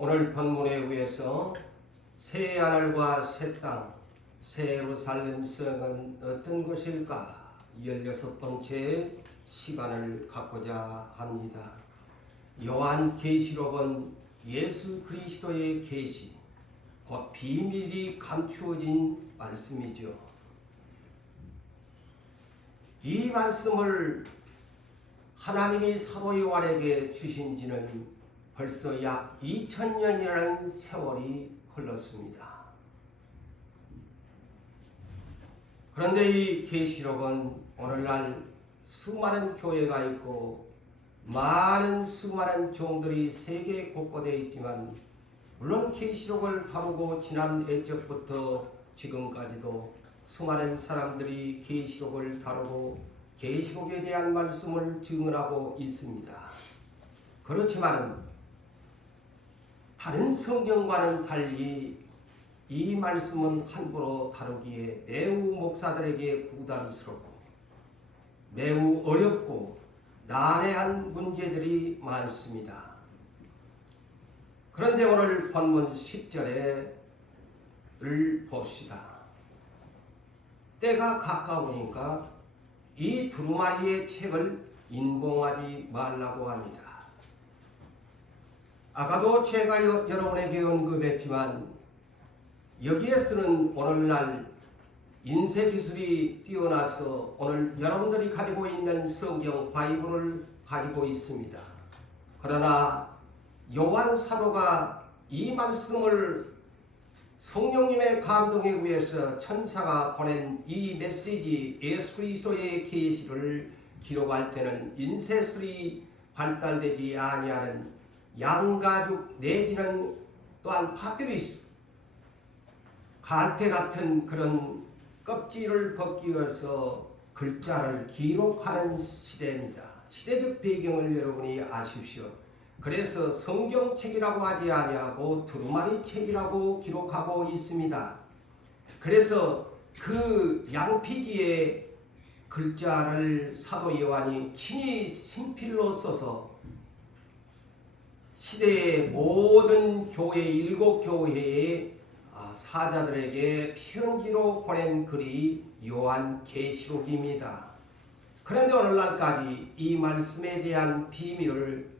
오늘 본문에 의해서 새 하늘과 새 땅, 새 예루살렘 성은 어떤 곳일까? 16번째 시간을 갖고자 합니다. 요한계시록은 예수 그리스도의 계시, 곧 비밀이 감추어진 말씀이죠. 이 말씀을 하나님이 사도 요한에게 주신 지는 벌써 약 2000년이라는 세월이 흘렀습니다. 그런데 이 계시록은 오늘날 수많은 교회가 있고 수많은 종들이 세계 곳곳에 있지만, 물론 계시록을 다루고 지난 애적부터 지금까지도 수많은 사람들이 계시록을 다루고 계시록에 대한 말씀을 증언하고 있습니다. 그렇지만 다른 성경과는 달리 이 말씀은 함부로 다루기에 매우 목사들에게 부담스럽고 매우 어렵고 난해한 문제들이 많습니다. 그런데 오늘 본문 10절을 봅시다. 때가 가까우니까 이 두루마리의 책을 인봉하지 말라고 합니다. 아까도 제가 여러분에게 언급했지만, 여기에 쓰는 오늘날 인쇄기술이 뛰어나서 오늘 여러분들이 가지고 있는 성경 바이블을 가지고 있습니다. 그러나 요한 사도가 이 말씀을 성령님의 감동에 의해서 천사가 보낸 이 메시지, 예수 그리스도의 계시를 기록할 때는 인쇄술이 발달되지 아니하는 양가죽 내지는 또한 파피루스, 갈대 같은 그런 껍질을 벗기어서 글자를 기록하는 시대입니다. 시대적 배경을 여러분이 아십시오. 그래서 성경책이라고 하지 아니하고 두루마리 책이라고 기록하고 있습니다. 그래서 그 양피지의 글자를 사도 요한이 친히 친필로 써서 시대의 모든 교회, 7교회의 사자들에게 편지로 보낸 글이 요한계시록입니다. 그런데 오늘날까지 이 말씀에 대한 비밀을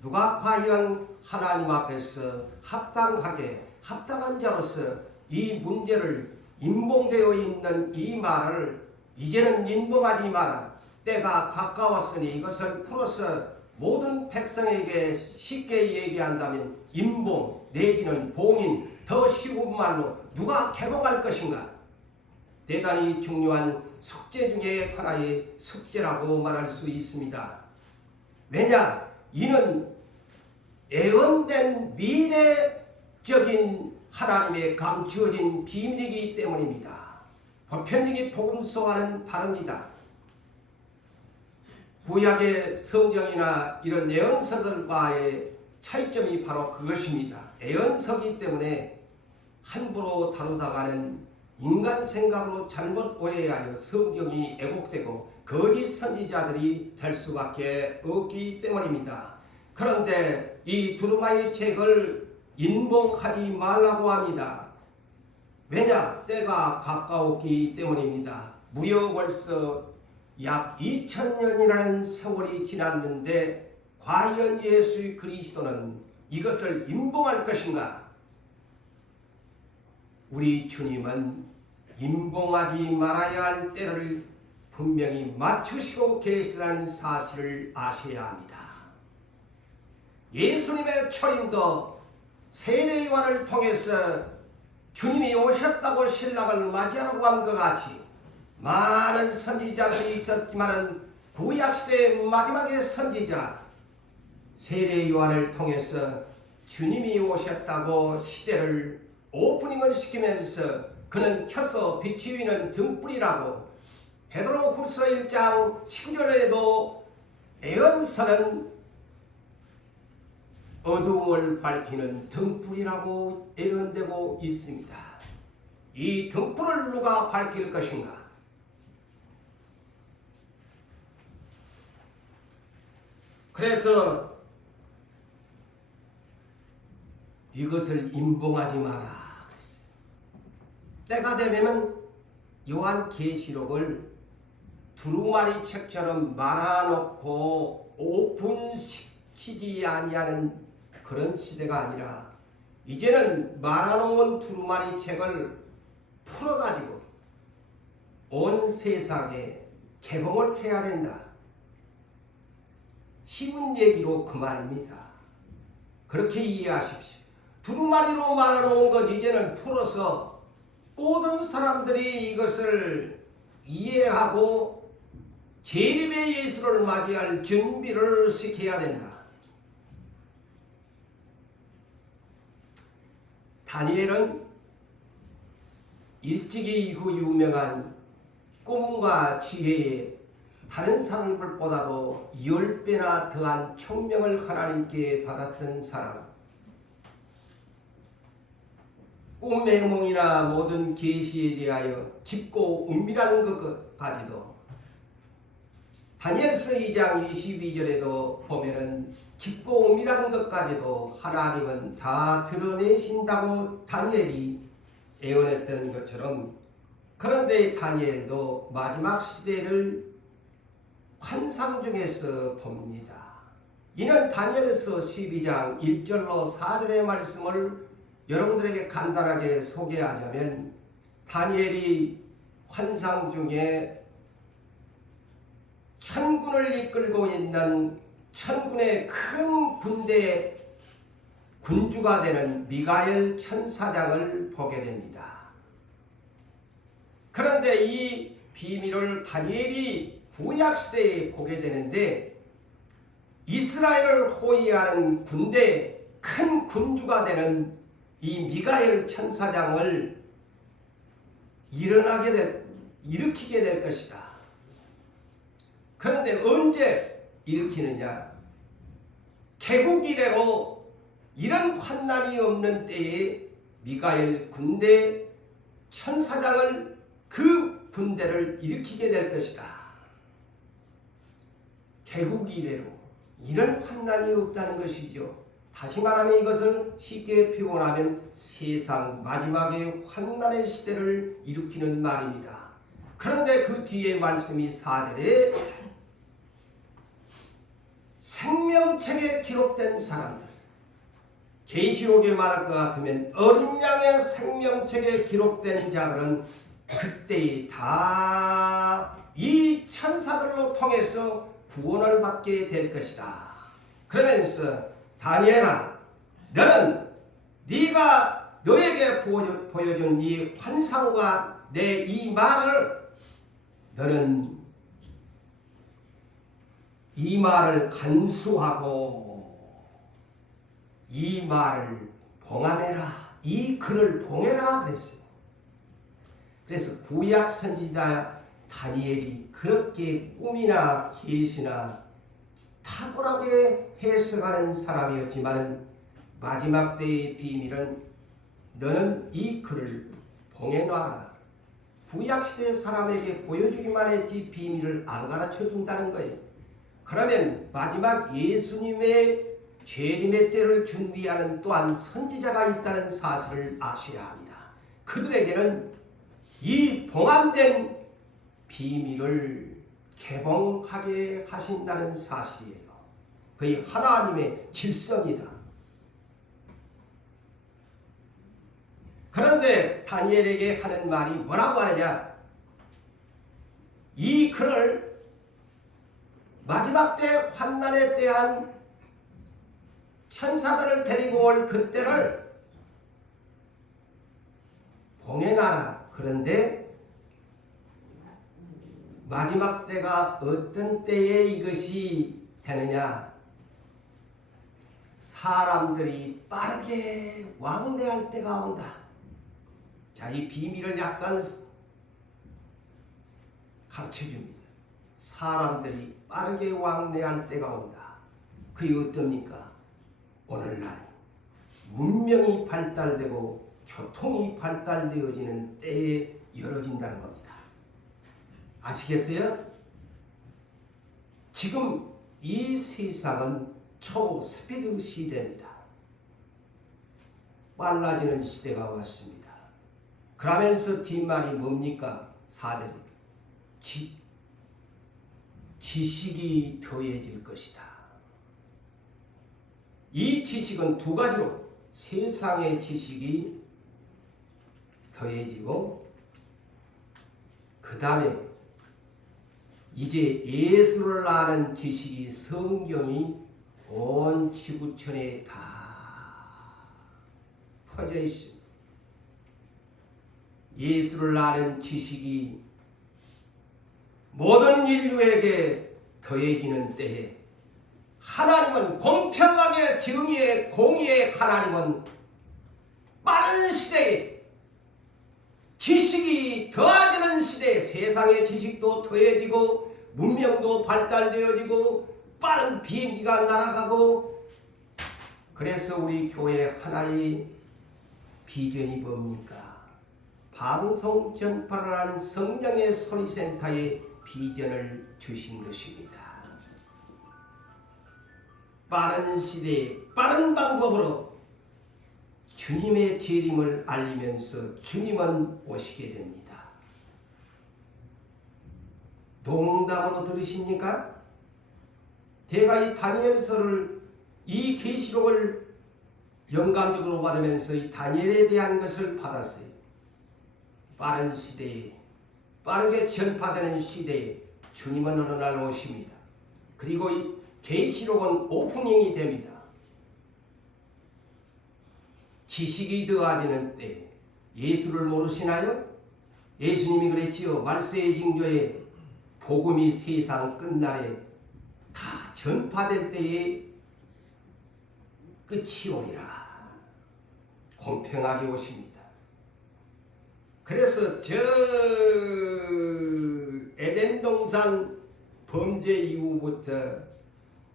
누가 과연 하나님 앞에서 합당한 자로서 이 문제를, 인봉되어 있는 이 말을 이제는 인봉하지 마라, 때가 가까웠으니 이것을 풀어서 모든 백성에게 쉽게 얘기한다면 인봉 내지는 봉인, 더 쉬운 말로 누가 개봉할 것인가? 대단히 중요한 숙제 중에 하나의 숙제라고 말할 수 있습니다. 왜냐? 이는 예언된 미래적인 하나님의 감추어진 비밀이기 때문입니다. 보편적인 복음서와는 다릅니다. 구약의 성경이나 이런 예언서들과의 차이점이 바로 그것입니다. 예언서기 때문에 함부로 다루다가는 인간 생각으로 잘못 오해하여 성경이 왜곡되고 거짓 선지자들이 될 수밖에 없기 때문입니다. 그런데 이 두루마리 책을 인봉하지 말라고 합니다. 왜냐? 때가 가까웠기 때문입니다. 무려 벌써 약 2000년이라는 세월이 지났는데 과연 예수 그리스도는 이것을 인봉할 것인가? 우리 주님은 인봉하지 말아야 할 때를 분명히 맞추시고 계시다는 사실을 아셔야 합니다. 예수님의 초림도 세례요한을 통해서 주님이 오셨다고 신랑을 맞이하라고 한 것 같이 많은 선지자들이 있었지만 구약시대의 마지막의 선지자 세례요한을 통해서 주님이 오셨다고 시대를 오프닝을 시키면서 그는 켜서 비추이는 등불이라고, 베드로후서 1장 19절에도 예언서는 어두움을 밝히는 등불이라고 예언되고 있습니다. 이 등불을 누가 밝힐 것인가? 그래서 이것을 임봉하지 마라. 때가 되면 요한 계시록을 두루마리 책처럼 말아놓고 오픈시키지 아니하는 그런 시대가 아니라 이제는 말아놓은 두루마리 책을 풀어가지고 온 세상에 개봉을 해야 된다. 쉬운 얘기로 그 말입니다. 그렇게 이해하십시오. 두루마리로 말아놓은 것 이제는 풀어서 모든 사람들이 이것을 이해하고 재림의 예수를 맞이할 준비를 시켜야 된다. 다니엘은 일찍이 이후 유명한 꿈과 지혜에 다른 사람들보다도 10배나 더한 총명을 하나님께 받았던 사람. 꿈의 몽이나 모든 계시에 대하여 깊고 은밀한 것까지도 다니엘서 2장 22절에도 보면은 깊고 은밀한 것까지도 하나님은 다 드러내신다고 다니엘이 예언했던 것처럼, 그런데 다니엘도 마지막 시대를 환상 중에서 봅니다. 이는 다니엘서 12장 1절로 4절의 말씀을 여러분들에게 간단하게 소개하자면, 다니엘이 환상 중에 천군을 이끌고 있는 천군의 큰 군대의 군주가 되는 미가엘 천사장을 보게 됩니다. 그런데 이 비밀을 다니엘이 구약시대에 보게 되는데, 이스라엘을 호위하는 군대 큰 군주가 되는 이 미가엘 천사장을 일으키게 될 것이다. 그런데 언제 일으키느냐? 개국 이래로 이런 환난이 없는 때에 미가엘 군대 천사장을, 그 군대를 일으키게 될 것이다. 개국 이래로 이런 환난이 없다는 것이죠. 다시 말하면 이것을 쉽게 표현하면 세상 마지막에 환난의 시대를 일으키는 말입니다. 그런데 그 뒤에 말씀이 4절에 생명책에 기록된 사람들, 계시록에 말할 것 같으면 어린 양의 생명책에 기록된 자들은 그때에 다 이 천사들로 통해서 구원을 받게 될 것이다. 그러면서 다니엘아, 너는 네가 너에게 보여준 이 환상과 내 이 말을, 너는 이 말을 간수하고 이 말을 봉함해라, 이 글을 봉해라 그랬어요. 그래서 구약 선지자 다니엘이 그렇게 꿈이나 계시나 탁월하게 해석하는 사람이었지만, 마지막 때의 비밀은 너는 이 글을 봉해놔라. 구약시대 사람에게 보여주기만 했지 비밀을 안 가르쳐 준다는 거예요. 그러면 마지막 예수님의 재림의 때를 준비하는 또한 선지자가 있다는 사실을 아셔야 합니다. 그들에게는 이 봉함된 비밀을 개봉하게 하신다는 사실이에요. 그게 하나님의 질서입니다. 그런데 다니엘에게 하는 말이 뭐라고 하느냐? 이 글을 마지막 때 환난에 대한 천사들을 데리고 올 그때를 봉해놔라. 그런데 마지막 때가 어떤 때에 이것이 되느냐? 사람들이 빠르게 왕래할 때가 온다. 자, 이 비밀을 약간 가르쳐줍니다. 사람들이 빠르게 왕래할 때가 온다. 그게 어떻습니까? 오늘날 문명이 발달되고 교통이 발달되어지는 때에 열어진다는 겁니다. 아시겠어요? 지금 이 세상은 초스피드 시대입니다. 빨라지는 시대가 왔습니다. 그러면서 뒷말이 뭡니까? 4절 지식이 더해질 것이다. 이 지식은 두 가지로 세상의 지식이 더해지고 그 다음에 이제 예수를 아는 지식이 성경이 온 지구촌에 다 퍼져 있습니다. 예수를 아는 지식이 모든 인류에게 더해지는 때에 하나님은 공평하게 정의의 공의의 하나님은 빠른 시대에 지식이 더해지는 시대에 세상의 지식도 더해지고 문명도 발달되어지고 빠른 비행기가 날아가고 그래서 우리 교회 하나의 비전이 뭡니까? 방송 전파를 한 성령의 소리센터의 비전을 주신 것입니다. 빠른 시대에 빠른 방법으로 주님의 재림을 알리면서 주님은 오시게 됩니다. 농담으로 들으십니까? 제가 이 다니엘서를 이 계시록을 영감적으로 받으면서 이 다니엘에 대한 것을 받았어요. 빠른 시대에 빠르게 전파되는 시대에 주님은 어느 날 오십니다. 그리고 이 계시록은 오프닝이 됩니다. 지식이 더해지는 때 예수를 모르시나요? 예수님이 그랬지요. 말세의 징조에 복음이 세상 끝날에 다 전파될 때에 끝이 오리라. 공평하게 오십니다. 그래서 저 에덴 동산 범죄 이후부터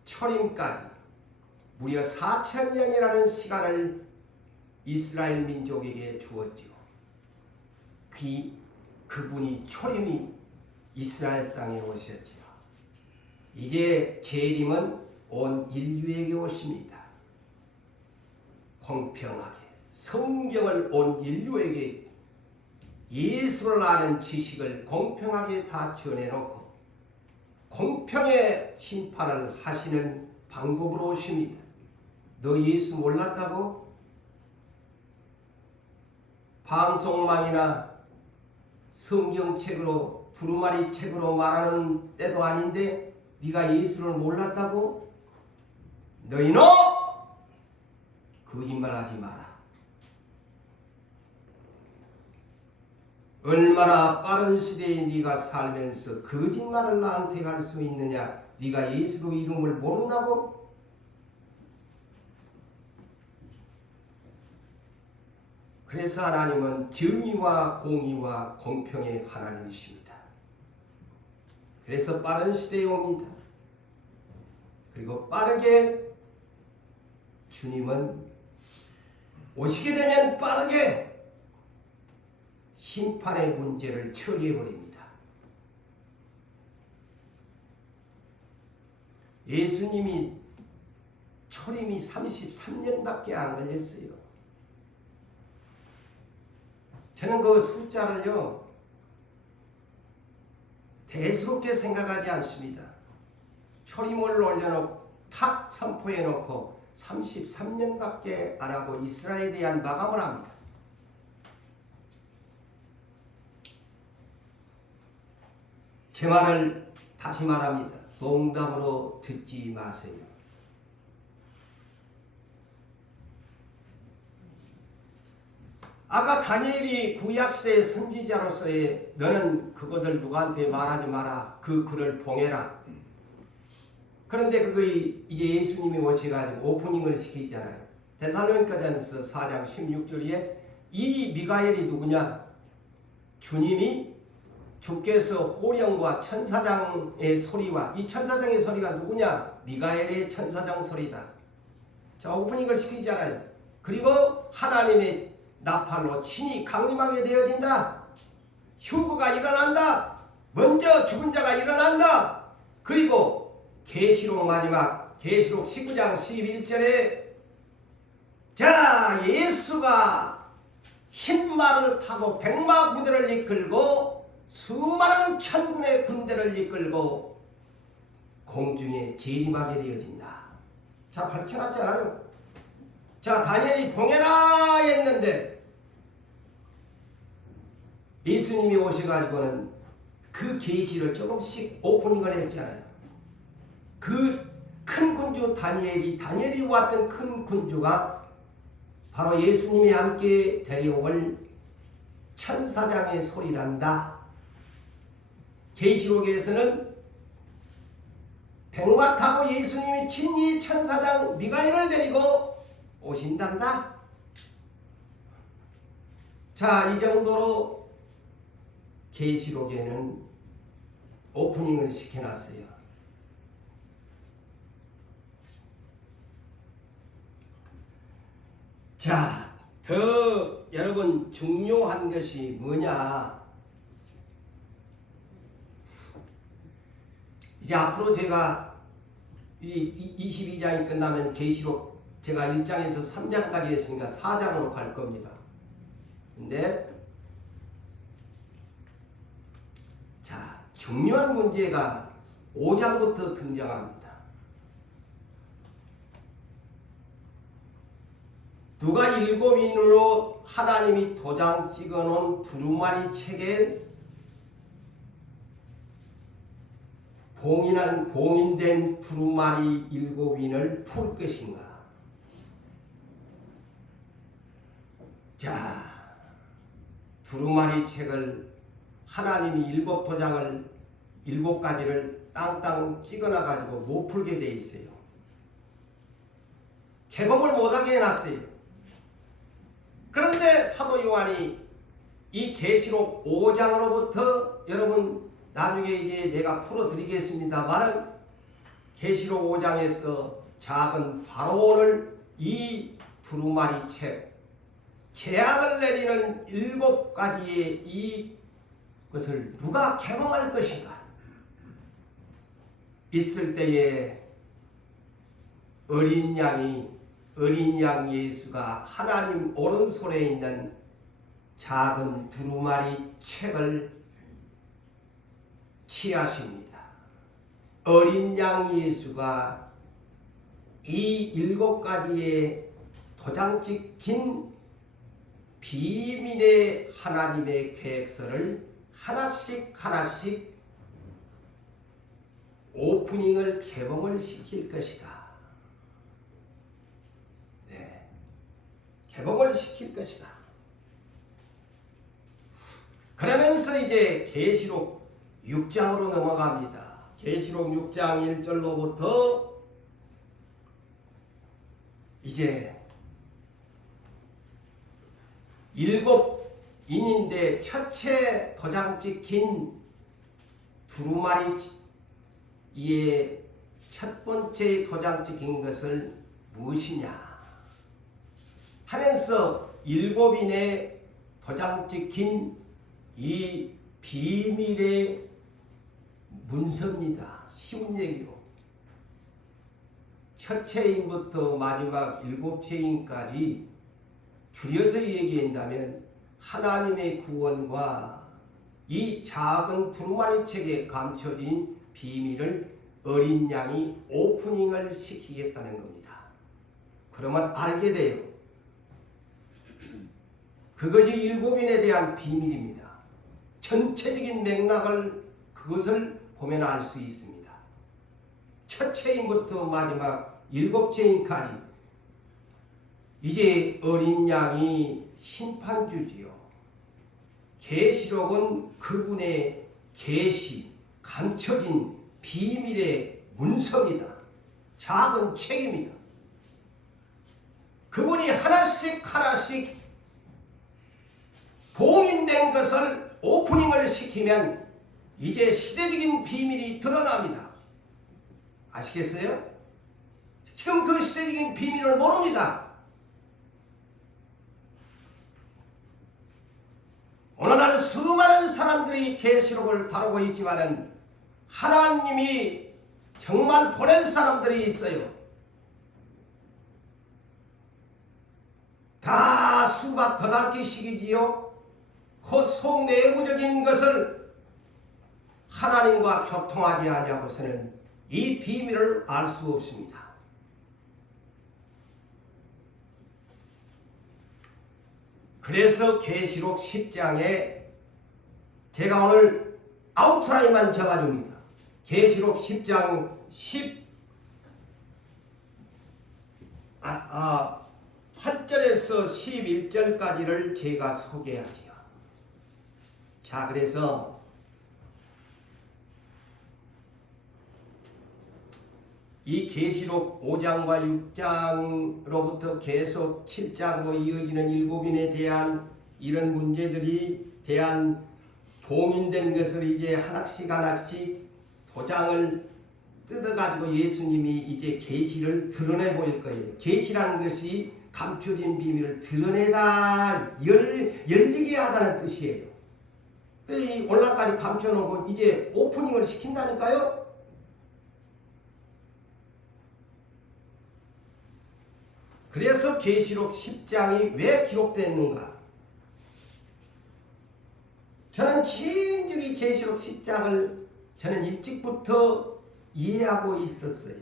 초림까지 무려 4,000년이라는 시간을 이스라엘 민족에게 주었죠. 그분이 초림이 이스라엘 땅에 오셨죠. 이제 재림은 온 인류에게 오십니다. 공평하게 성경을 온 인류에게 예수를 아는 지식을 공평하게 다 전해놓고 공평의 심판을 하시는 방법으로 오십니다. 너 예수 몰랐다고? 방송망이나 성경책으로 두루마리 책으로 말하는 때도 아닌데 네가 예수를 몰랐다고? 너희는 거짓말하지 마라. 얼마나 빠른 시대에 네가 살면서 거짓말을 나한테 할 수 있느냐? 네가 예수 이름을 모른다고? 그래서 하나님은 정의와 공의와 공평의 하나님이십니다. 그래서 빠른 시대에 옵니다. 그리고 빠르게 주님은 오시게 되면 빠르게 심판의 문제를 처리해버립니다. 예수님이 초림이 33년밖에 안 걸렸어요. 저는 그 숫자를요 대수롭게 생각하지 않습니다. 초림을 올려놓고 탁 선포해놓고 33년밖에 안 하고 이스라엘에 대한 마감을 합니다. 제 말을 다시 말합니다. 농담으로 듣지 마세요. 아까 다니엘이 구약시대의 선지자로서의 너는 그것을 누구한테 말하지 마라. 그 글을 봉해라. 그런데 그게 이제 예수님이 오셔가지고 오프닝을 시키잖아요. 데살로니가전서 4장 16절에 이 미가엘이 누구냐? 주께서 호령과 천사장의 소리와 이 천사장의 소리가 누구냐? 미가엘의 천사장 소리다. 자, 오프닝을 시키잖아요. 그리고 하나님의 나팔로 친히 강림하게 되어진다. 휴거가 일어난다. 먼저 죽은 자가 일어난다. 그리고 계시록 마지막 계시록 19장 11절에 자, 예수가 흰 말을 타고 백마 부대를 이끌고 수많은 천군의 군대를 이끌고 공중에 재림하게 되어진다. 자, 밝혀놨잖아요. 자, 다니엘이 봉해라 했는데 예수님이 오셔가지고는 그 계시를 조금씩 오프닝을 했잖아요. 그 큰 군주 다니엘이 왔던 큰 군주가 바로 예수님이 함께 데려올 천사장의 소리란다. 계시록에서는 백마 타고 예수님이 친히 천사장 미가엘을 데리고 오신단다. 자, 이 정도로 계시록에는 오프닝을 시켜놨어요. 자, 더 여러분 중요한 것이 뭐냐? 이제 앞으로 제가 22장이 끝나면 계시록 제가 1장에서 3장까지 했으니까 4장으로 갈 겁니다. 근데 자, 중요한 문제가 5장부터 등장합니다. 누가 7인으로 하나님이 도장 찍어놓은 두루마리 책에 봉인된 두루마리 7인을 풀 것인가? 자, 두루마리 책을 하나님이 7도장을 7가지를 땅땅 찍어놔가지고 못 풀게 돼 있어요. 개봉을 못하게 해놨어요. 그런데 사도 요한이 이 계시록 5장으로부터 여러분 나중에 이제 내가 풀어드리겠습니다만 계시록 5장에서 작은 바로를 이 두루마리 책 재앙을 내리는 7가지의 이것을 누가 개봉할 것인가? 있을 때에 어린 양 예수가 하나님 오른손에 있는 작은 두루마리 책을 취하십니다. 어린 양 예수가 이 7가지의 도장 찍힌 비밀의 하나님의 계획서를 하나씩 오프닝을 개봉을 시킬 것이다. 네, 개봉을 시킬 것이다. 그러면서 이제 계시록 6장으로 넘어갑니다. 계시록 6장 1절로부터 이제 7인인데 첫째 도장 찍힌 두루마리의 첫 번째 도장 찍힌 것을 무엇이냐 하면서 7인의 도장 찍힌 이 비밀의 문서입니다. 쉬운 얘기로 첫째인부터 마지막 7채인까지 줄여서 얘기한다면 하나님의 구원과 이 작은 두루마리 책에 감춰진 비밀을 어린 양이 오프닝을 시키겠다는 겁니다. 그러면 알게 돼요. 그것이 7인에 대한 비밀입니다. 전체적인 맥락을 그것을 보면 알 수 있습니다. 첫째인부터 마지막 7채인까지 이제 어린 양이 심판주지요. 계시록은 그분의 계시, 감춰진 비밀의 문서입니다. 작은 책입니다. 그분이 하나씩 봉인된 것을 오프닝을 시키면 이제 시대적인 비밀이 드러납니다. 아시겠어요? 지금 그 시대적인 비밀을 모릅니다. 오늘날 수많은 사람들이 계시록을 다루고 있지만은 하나님이 정말 보낸 사람들이 있어요. 다 수박 거달기식이지요. 그 속 내부적인 것을 하나님과 교통하지 아니하고서는 이 비밀을 알 수 없습니다. 그래서 계시록 10장에 제가 오늘 아웃라인만 적어줍니다. 계시록 10장 8절에서 11절까지를 제가 소개하지요. 자, 그래서 이 계시록 5장과 6장으로부터 계속 7장으로 이어지는 일곱인에 대한 이런 문제들이 대한 봉인된 것을 이제 하나씩 하나씩 도장을 뜯어가지고 예수님이 이제 계시를 드러내 보일 거예요. 계시라는 것이 감춰진 비밀을 드러내다 열리게 하다는 뜻이에요. 이 오늘날까지 감춰놓고 이제 오프닝을 시킨다니까요. 그래서 계시록 10장이 왜 기록됐는가? 저는 진즉이 계시록 10장을 저는 일찍부터 이해하고 있었어요.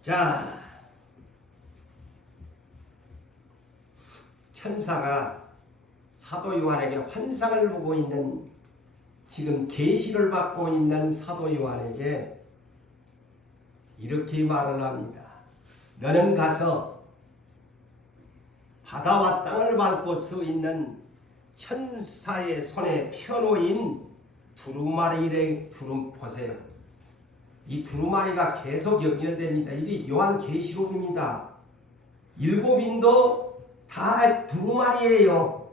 자, 천사가 사도 요한에게 환상을 보고 있는, 지금 계시를 받고 있는 사도 요한에게 이렇게 말을 합니다. 너는 가서 바다와 땅을 밟고 서 있는 천사의 손에 펴놓인 두루마리를 보세요. 이 두루마리가 계속 연결됩니다. 이게 요한 계시록입니다. 일곱인도 다 두루마리예요.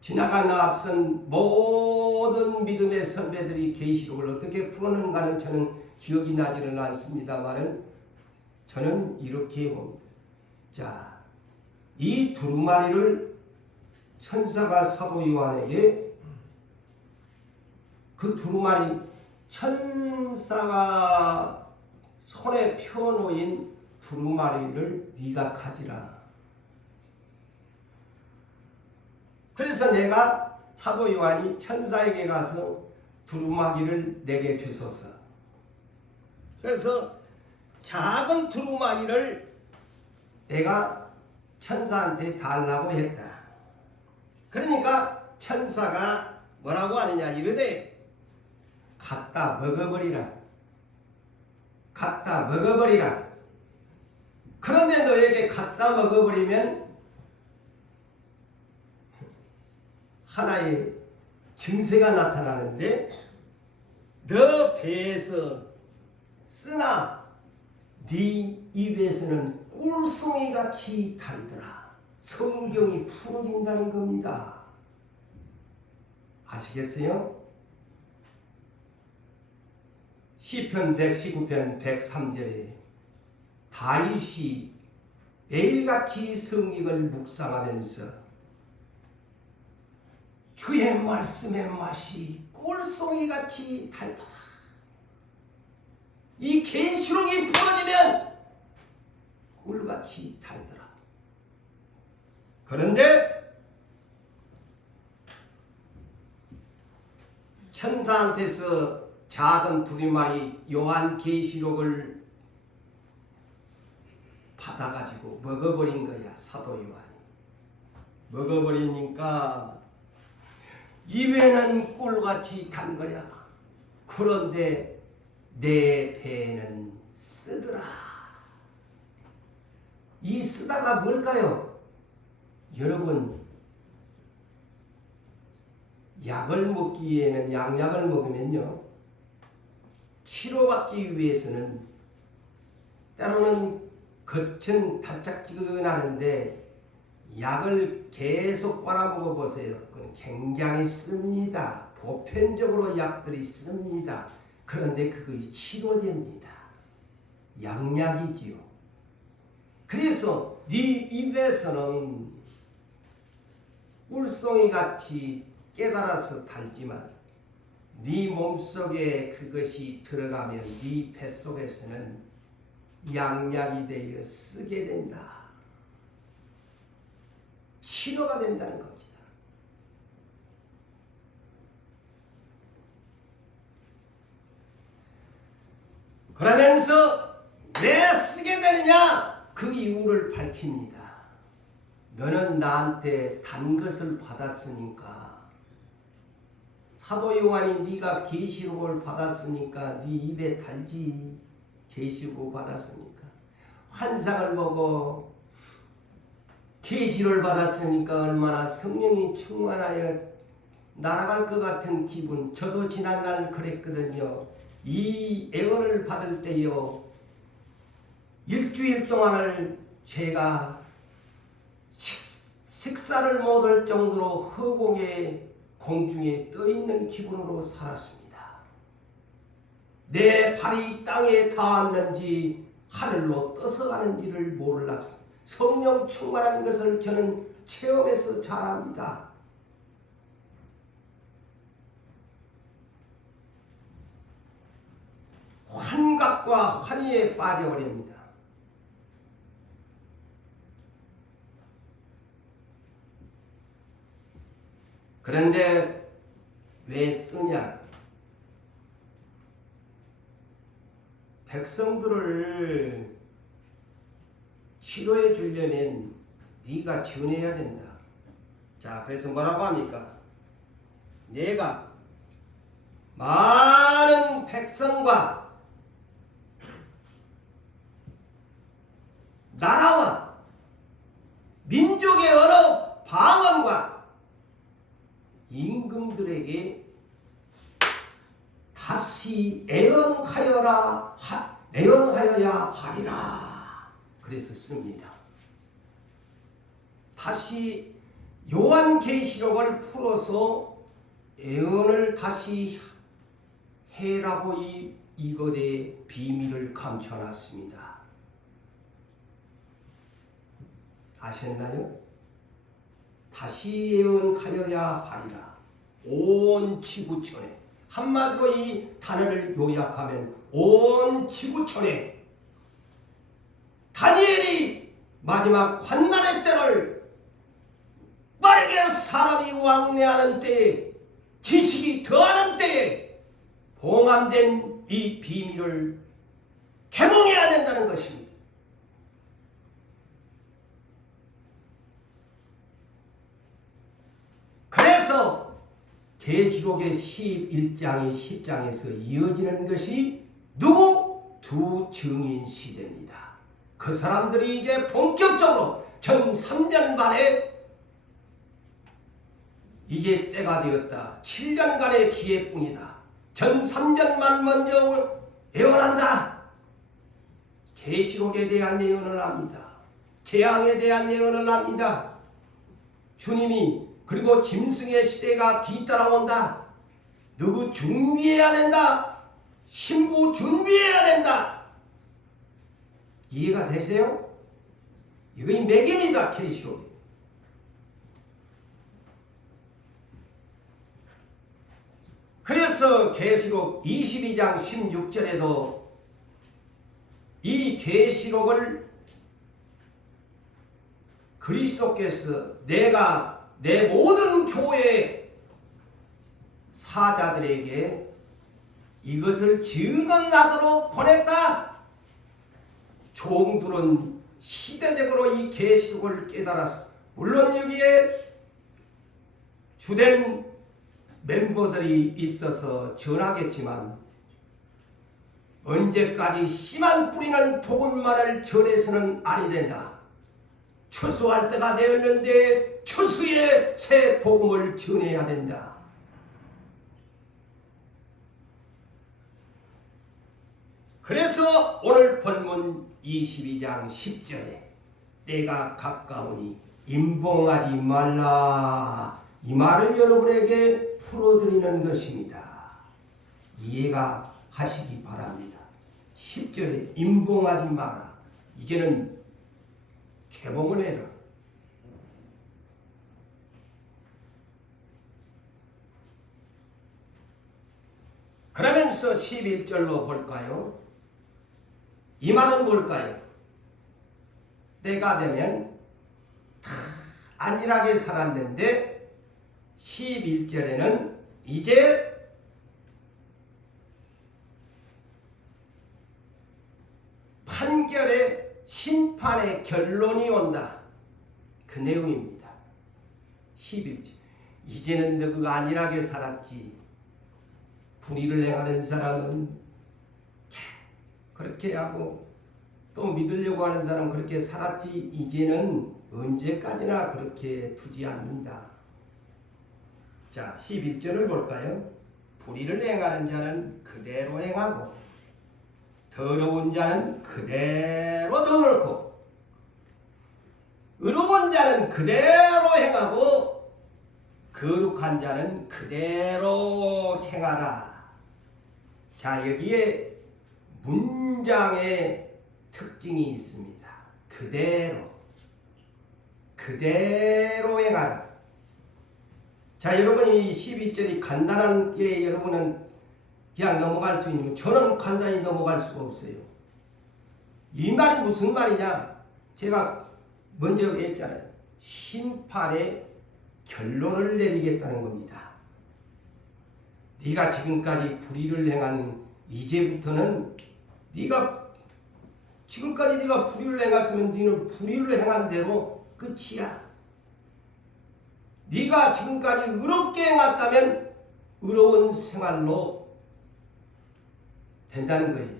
지나간 앞선 모든 믿음의 선배들이 계시록을 어떻게 풀었는가는 저는 기억이 나지는 않습니다만 저는 이렇게 봅니다. 자, 이 두루마리를 천사가 사도 요한에게, 그 두루마리 천사가 손에 펴놓인 두루마리를 네가 가지라. 그래서 내가 사도 요한이 천사에게 가서 두루마기를 내게 주소서. 그래서 작은 두루마기를 내가 천사한테 달라고 했다. 그러니까 천사가 뭐라고 하느냐, 이르되 갖다 먹어버리라. 갖다 먹어버리라. 그런데 너에게 갖다 먹어버리면 하나의 증세가 나타나는데, 너 배에서 쓰나 네 입에서는 꿀송이같이 달더라. 성경이 풀어진다는 겁니다. 아시겠어요? 시편 119편 103절에 다윗이 매일같이 성경을 묵상하면서 주의 말씀의 맛이 꿀송이같이 달더라. 이 계시록이 풀어지면 꿀같이 달더라. 그런데 천사한테서 작은 두루마리 요한 계시록을 받아가지고 먹어버린 거야. 사도 요한이 먹어버리니까 입에는 꿀같이 단 거야. 그런데 내 배에는 쓰더라. 이 쓰다가 뭘까요? 여러분, 약을 먹기에는 양약을 먹으면요, 치료받기 위해서는 때로는 겉은 달짝지근하는데 약을 계속 빨아먹어 보세요. 그건 굉장히 씁니다. 보편적으로 약들이 씁니다. 그런데 그것이 치료제입니다. 양약이지요. 그래서 네 입에서는 꿀송이같이 깨달아서 달지만 네 몸속에 그것이 들어가면 네 뱃속에서는 양약이 되어 쓰게 된다. 치료가 된다는 겁니다. 그러면서 왜 쓰게 되느냐? 그 이유를 밝힙니다. 너는 나한테 단 것을 받았으니까, 사도 요한이 네가 계시록을 받았으니까 네 입에 달지. 계시록 받았으니까. 환상을 보고 계시를 받았으니까 얼마나 성령이 충만하여 날아갈 것 같은 기분. 저도 지난날 그랬거든요. 이 애원을 받을 때요, 일주일 동안을 제가 식사를 못할 정도로 허공에 공중에 떠있는 기분으로 살았습니다. 내 발이 땅에 닿았는지 하늘로 떠서 가는지를 몰랐습니다. 성령 충만한 것을 저는 체험해서 잘 압니다. 환각과 환희에 빠져버립니다. 그런데 왜 쓰냐? 백성들을 치료해 주려면 네가 지원해야 된다. 자, 그래서 뭐라고 합니까? 내가 많은 백성과 나라와 민족의 언어 방언과 임금들에게 다시 애언하여야 하리라. 그래서 씁니다. 다시 요한계시록을 풀어서 애언을 다시 해라고 이것의 비밀을 감춰놨습니다. 아셨나요? 다시 애언하여야 하리라. 온 지구촌에, 한마디로 이 단어를 요약하면 온 지구촌에 다니엘이 마지막 환난의 때를, 빠르게 사람이 왕래하는 때에, 지식이 더하는 때에 봉함된 이 비밀을 개봉해야 된다는 것입니다. 그래서 계시록의 11장이 10장에서 이어지는 것이 누구? 두 증인 시대입니다. 그 사람들이 이제 본격적으로 전 3년 만에 이게 때가 되었다. 7년간의 기회뿐이다. 전 3년만 먼저 예언한다. 계시록에 대한 예언을 합니다. 재앙에 대한 예언을 합니다. 주님이, 그리고 짐승의 시대가 뒤따라온다. 누구 준비해야 된다. 신부 준비해야 된다. 이해가 되세요? 이거이 맥입니다. 계시록이. 그래서 계시록 22장 16절에도 이 계시록을 그리스도께서 내가 내 모든 교회 사자들에게 이것을 증언하도록 보냈다. 종들은 시대적으로 이 계시록을 깨달았어. 물론 여기에 주된 멤버들이 있어서 전하겠지만 언제까지 씨만 뿌리는 복음만을 전해서는 아니 된다. 추수할 때가 되었는데 추수의 새 복음을 전해야 된다. 그래서 오늘 본문 22장 10절에 때가 가까우니 임봉하지 말라, 이 말을 여러분에게 풀어드리는 것입니다. 이해가 하시기 바랍니다. 10절에 임봉하지 마라. 이제는 개봉을 해라. 그러면서 11절로 볼까요? 이 말은 뭘까요? 때가 되면 다 안일하게 살았는데 11절에는 이제 판결의 심판의 결론이 온다. 그 내용입니다. 11절. 이제는 너가 안일하게 살았지. 불의를 행하는 사람은 그렇게 하고 또 믿으려고 하는 사람은 그렇게 살았지. 이제는 언제까지나 그렇게 두지 않는다. 자, 11절을 볼까요? 불의를 행하는 자는 그대로 행하고 더러운 자는 그대로 더럽고 의로운 자는 그대로 행하고 거룩한 자는 그대로 행하라. 자, 여기에 문장의 특징이 있습니다. 그대로 행하라. 자, 여러분 이 12절이 간단하게 여러분은 그냥 넘어갈 수 있는, 저는 간단히 넘어갈 수가 없어요. 이 말이 무슨 말이냐? 제가 먼저 했잖아요. 심판의 결론을 내리겠다는 겁니다. 네가 지금까지 불의를 행하는 이제부터는 지금까지 네가 불의를 행했으면 네는 불의를 행한 대로 끝이야. 네가 지금까지 의롭게 행했다면 의로운 생활로 된다는 거예요.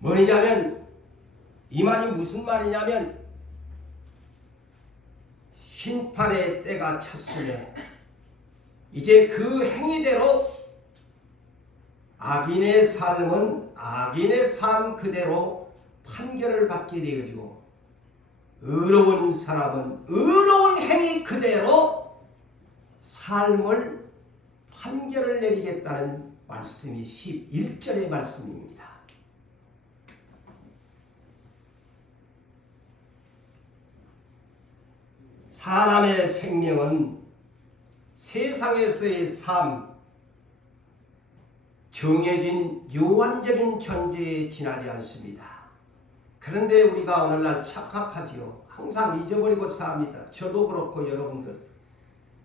뭐냐면 이 말이 무슨 말이냐면 심판의 때가 찼으며 이제 그 행위대로 악인의 삶은 악인의 삶 그대로 판결을 받게 되어지고 의로운 사람은 의로운 행위 그대로 삶을 판결을 내리겠다는 말씀이 11절의 말씀입니다. 사람의 생명은 세상에서의 삶, 정해진 유한적인 존재에 지나지 않습니다. 그런데 우리가 오늘날 착각하지요. 항상 잊어버리고 삽니다. 저도 그렇고 여러분들.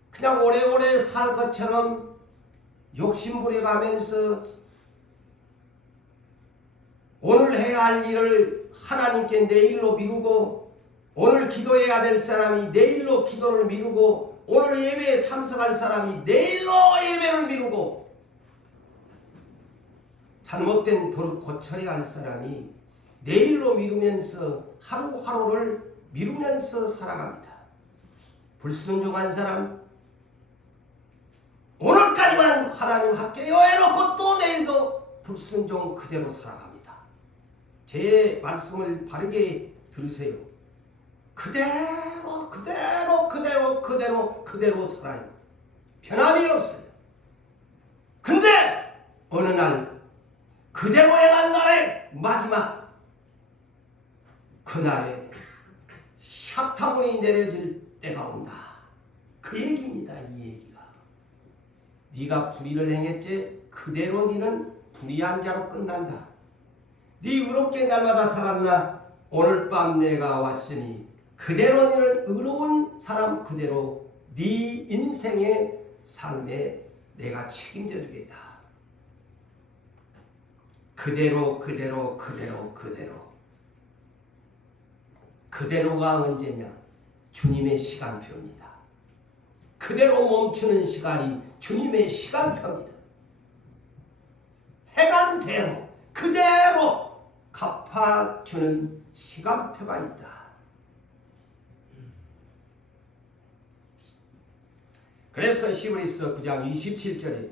그냥 오래오래 살 것처럼 욕심부려 가면서 오늘 해야 할 일을 하나님께 내일로 미루고 오늘 기도해야 될 사람이 내일로 기도를 미루고 오늘 예배에 참석할 사람이 내일로 예배를 미루고 잘못된 버릇 고쳐야 할 사람이 내일로 미루면서 하루하루를 미루면서 살아갑니다. 불순종한 사람 오늘까지만 하나님 함께 해놓고 또 내일도 불순종 그대로 살아갑니다. 제 말씀을 바르게 들으세요. 그대로 살아요. 변함이 없어요. 근데 어느 날 그대로 행한 날의 마지막 그날에 샥타문이 내려질 때가 온다. 그 얘기입니다. 이 얘기가. 네가 불의를 행했지 그대로 네는 불의한 자로 끝난다. 네 의롭게 날마다 살았나 오늘 밤 내가 왔으니 그대로 너는 의로운 사람 그대로 네 인생의 삶에 내가 책임져 주겠다. 그대로가 언제냐? 주님의 시간표입니다. 그대로 멈추는 시간이 주님의 시간표입니다. 행한 대로 그대로 갚아주는 시간표가 있다. 그래서 히브리서 9장 27절에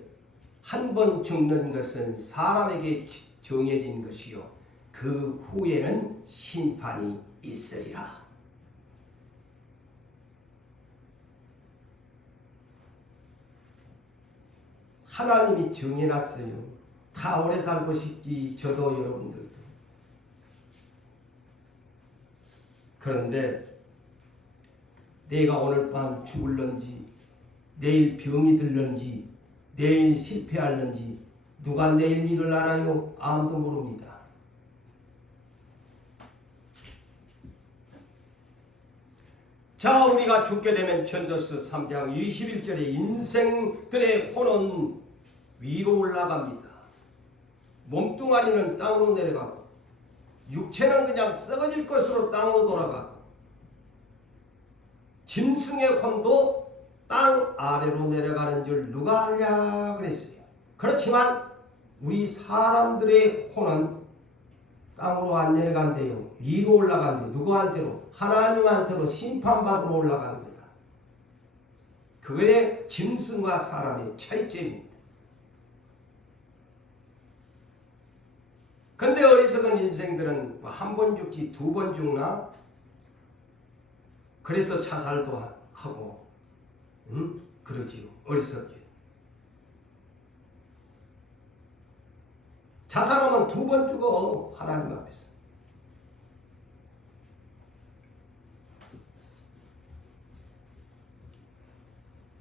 한 번 죽는 것은 사람에게 정해진 것이요 그 후에는 심판이 있으리라. 하나님이 정해놨어요. 다 오래 살고 싶지 저도 여러분들도. 그런데 내가 오늘 밤 죽을런지 내일 병이 들는지 내일 실패할는지 누가 내일 일을 알아요? 아무도 모릅니다. 자, 우리가 죽게 되면 전도서 3장 21절에 인생들의 혼은 위로 올라갑니다. 몸뚱아리는 땅으로 내려가고 육체는 그냥 썩어질 것으로 땅으로 돌아가고 짐승의 혼도 땅 아래로 내려가는 줄 누가 알냐 그랬어요. 그렇지만 우리 사람들의 혼은 땅으로 안 내려간대요. 위로 올라간대요. 누구한테로? 하나님한테로 심판받으러 올라가는 거야. 그게 짐승과 사람의 차이점입니다. 근데 어리석은 인생들은 한 번 죽지 두 번 죽나? 그래서 자살도 하고 그러지요. 어리석게. 자살하면 두 번 죽어. 하나님 앞에서.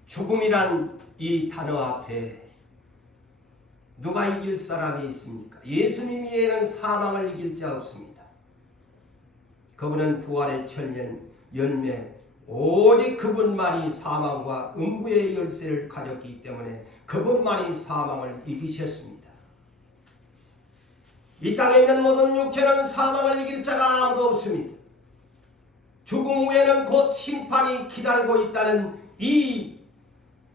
죽음이란 이 단어 앞에 누가 이길 사람이 있습니까? 예수님 외에는 사망을 이길 자 없습니다. 그분은 부활의 천년 열매 오직 그분만이 사망과 음부의 열쇠를 가졌기 때문에 그분만이 사망을 이기셨습니다. 이 땅에 있는 모든 육체는 사망을 이길 자가 아무도 없습니다. 죽음 후에는 곧 심판이 기다리고 있다는 이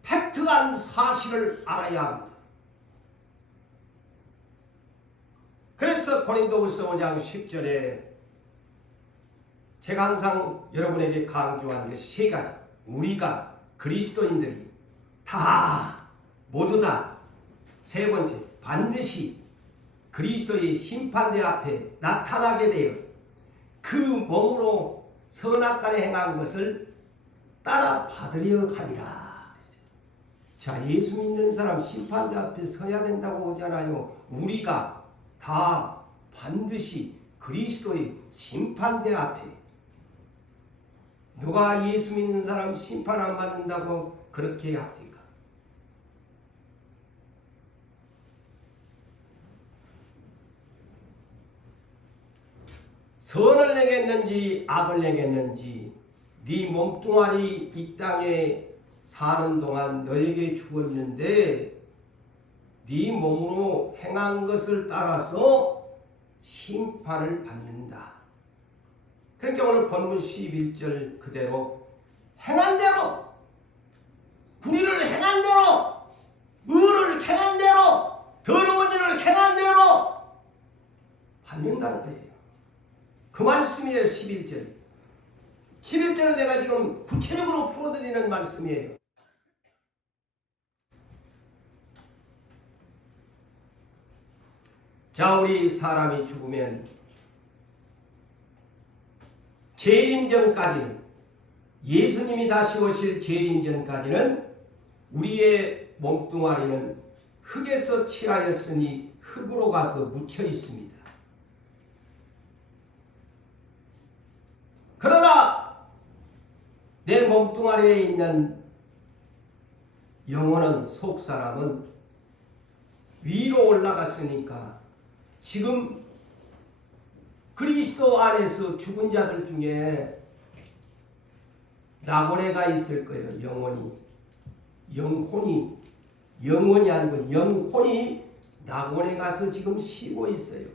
팩트한 사실을 알아야 합니다. 그래서 고린도후서 5장 10절에 제가 항상 여러분에게 강조한 게 세 가지. 우리가 그리스도인들이 다 모두 다 세 번째 반드시 그리스도의 심판대 앞에 나타나게 되어 그 몸으로 선악간에 행한 것을 따라 받으려 하리라. 자, 예수 믿는 사람 심판대 앞에 서야 된다고 오잖아요. 우리가 다 반드시 그리스도의 심판대 앞에. 누가 예수 믿는 사람 심판 안 받는다고 그렇게 합니까? 선을 행했는지 악을 행했는지 네 몸뚱아리 이 땅에 사는 동안 너에게 주었는데 네 몸으로 행한 것을 따라서 심판을 받는다. 그러니까 오늘 본문 11절 그대로 행한 대로 불의를 행한 대로 의를 행한 대로 더러운 일을 행한 대로 받는다는 거예요. 그 말씀이에요. 11절. 11절을 내가 지금 구체적으로 풀어드리는 말씀이에요. 자, 우리 사람이 죽으면 재림전까지는 예수님이 다시 오실 재림전까지는 우리의 몸뚱아리는 흙에서 취하였으니 흙으로 가서 묻혀 있습니다. 그러나 내 몸뚱아리에 있는 영혼은 속사람은 위로 올라갔으니까 지금 그리스도 안에서 죽은 자들 중에 낙원에가 있을 거예요. 영혼이 아니고 영혼이 낙원에 가서 지금 쉬고 있어요.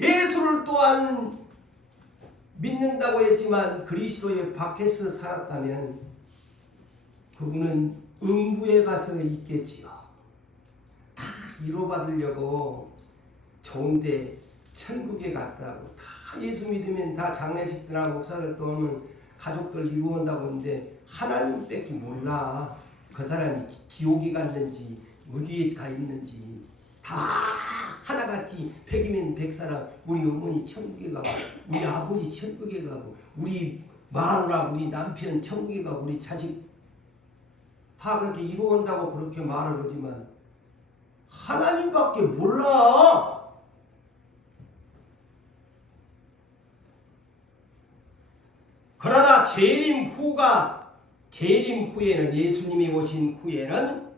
예수를 또한 믿는다고 했지만 그리스도의 밖에서 살았다면 그분은 음부에 가서 있겠지요. 다 위로받으려고 좋은데 천국에 갔다고 다 예수 믿으면 다 장례식들하고 목사들 또 오면 가족들 이루어온다고 하는데 하나님 뺏기 몰라. 그 사람이 지옥에 갔는지 어디에 가 있는지 다 하나같이 100이면 100사람 우리 어머니 천국에 가고 우리 아버지 천국에 가고 우리 마누라 우리 남편 천국에 가고 우리 자식 다 그렇게 이루어온다고 그렇게 말을 하지만 하나님밖에 몰라. 그러나 그러나 재림 후에는, 예수님이 오신 후에는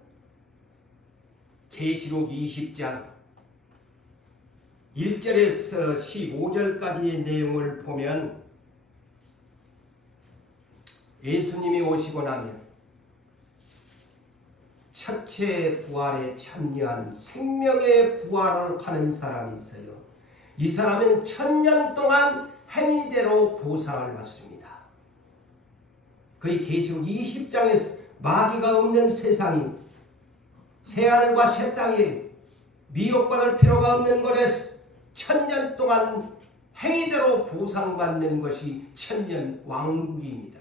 계시록 20장 1절에서 15절까지의 내용을 보면 예수님이 오시고 나면 첫째 부활에 참여한 생명의 부활을 하는 사람이 있어요. 이 사람은 1000년 동안 행위대로 보상을 받습니다. 거의 계시록 20장에서 마귀가 없는 세상이, 새하늘과 새 땅이 미혹받을 필요가 없는 곳에서 1000년 동안 행위대로 보상받는 것이 천년 왕국입니다.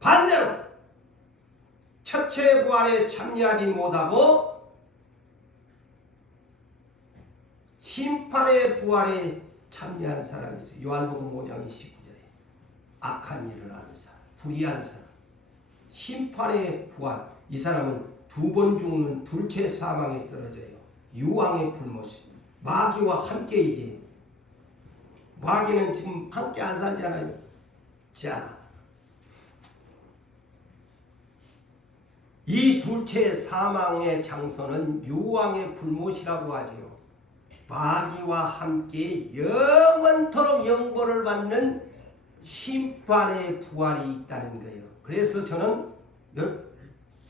반대로 첫째 부활에 참여하지 못하고 심판의 부활에 참여한 사람이 있어요. 요한복음 5장 29절에 악한 일을 하는 사람, 불의한 사람, 심판의 부활. 이 사람은 두 번 죽는 둘째 사망에 떨어져요. 유황의 불못이 마귀와 함께. 이제 마귀는 지금 함께 안 살잖아요. 자, 이 둘째 사망의 장소는 유황의 불못이라고 하지요. 마귀와 함께 영원토록 영벌을 받는 심판의 부활이 있다는 거예요. 그래서 저는